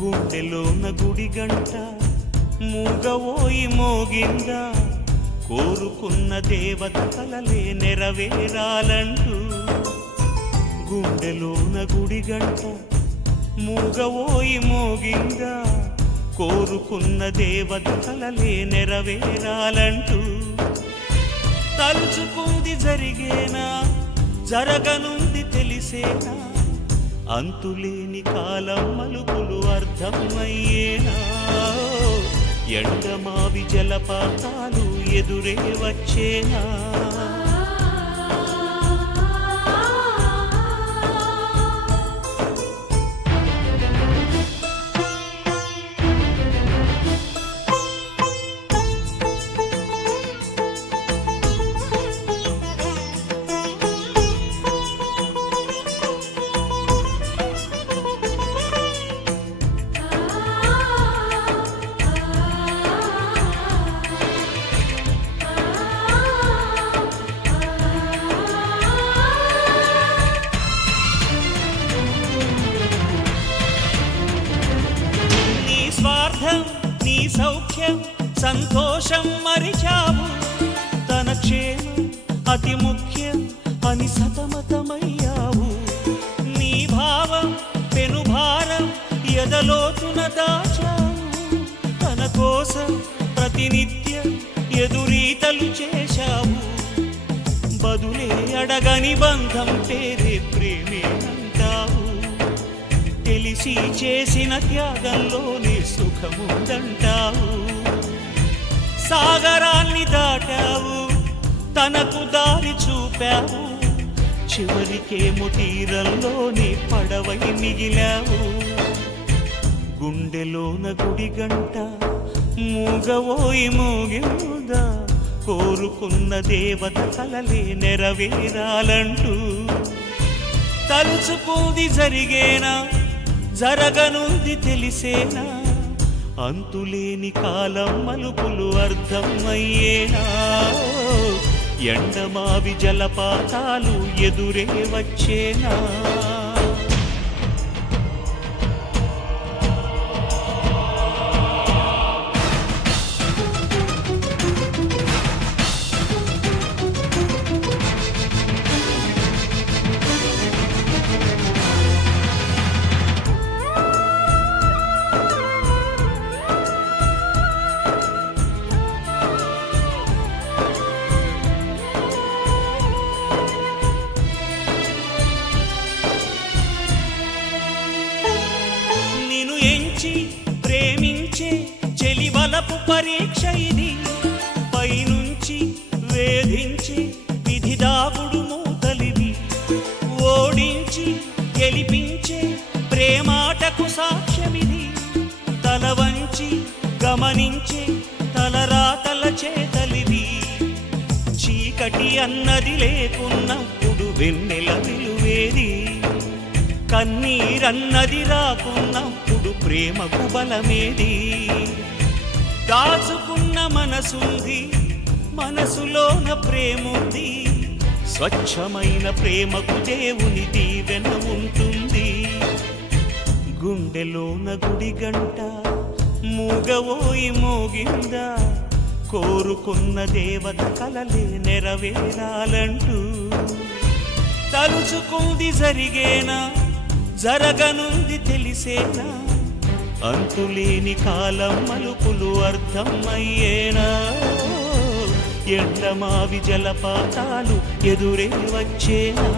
గుండెలోన గుడి గంట మూగవోయి మోగిందా, కోరుకున్న దేవత కలలే నెరవేరాలంటూ. గుండెలోన గుడి గంట మూగవోయి మోగిందా, కోరుకున్న దేవత కలలే నెరవేరాలంటూ. తలుచుకుంది జరిగేనా, జరగనుంది తెలిసేనా, అంతులేని కాలం మలుపులు అర్థమయ్యేనా. ఎండమావి జలపాతాలు ఎదురే వచ్చేనా. నీ సౌఖ్యం సంతోషం మరిచావు, తన క్షేమం అతి ముఖ్యం అని సతమతమయ్యావు. నీ భావం పెనుభారం ఎదలోతున దాచావు, తన కోసం ప్రతినిత్యం ఎదురీతలు చేశావు. బదులే అడగని బంధం పేరే ప్రేమేనంటావు. తెలిసి చేసిన త్యాగంలోనే సుఖముందంటావు. సాగరాన్ని దాటావు, తనకు దారి చూపావు, చివరికేమో తీరంలోనే పడవై మిగిలావు. గుండెలోన గుడి గంట మూగవోయి మోగిందా, కోరుకున్న దేవత కలలే నెరవేరాలంటూ. తలుచుకుంది జరిగేనా, జరగనుంది తెలిసేనా, అంతులేని కాలం మలుపులు అర్థమయ్యేనా. ఎండమావి జలపాతాలు ఎదురే వచ్చేనా. ప్రేమించే చెలివలపు పరీక్ష ఇది, పైనుంచి వేధించి విధి దాగుడు మూతలివి. ఓడించి గెలిపించే ప్రేమాటకు సాక్ష్యమిది, తల వంచి గమనించే తలరాతల చేతలివి. చీకటి అన్నది లేకున్నప్పుడు వెన్నెల విలువేది, కన్నీరన్నది రాకున్నప్పుడు ప్రేమకు బలమేది. దాచుకున్న మనసుంది, మనసులోన ప్రేముంది, స్వచ్ఛమైన ప్రేమకు దేవుని దీవెన ఉంటుంది. గుండెలోన గుడి గంట మూగవోయి మోగిందా, కోరుకున్న దేవత కలలే నెరవేరాలంటూ. తలుచుకుంది జరిగేనా, జరగనుంది తెలిసేనా, అంతులేని కాలం మలుపులు అర్థమయ్యేనా. ఎండమావి జలపాతాలు ఎదురే వచ్చేనా.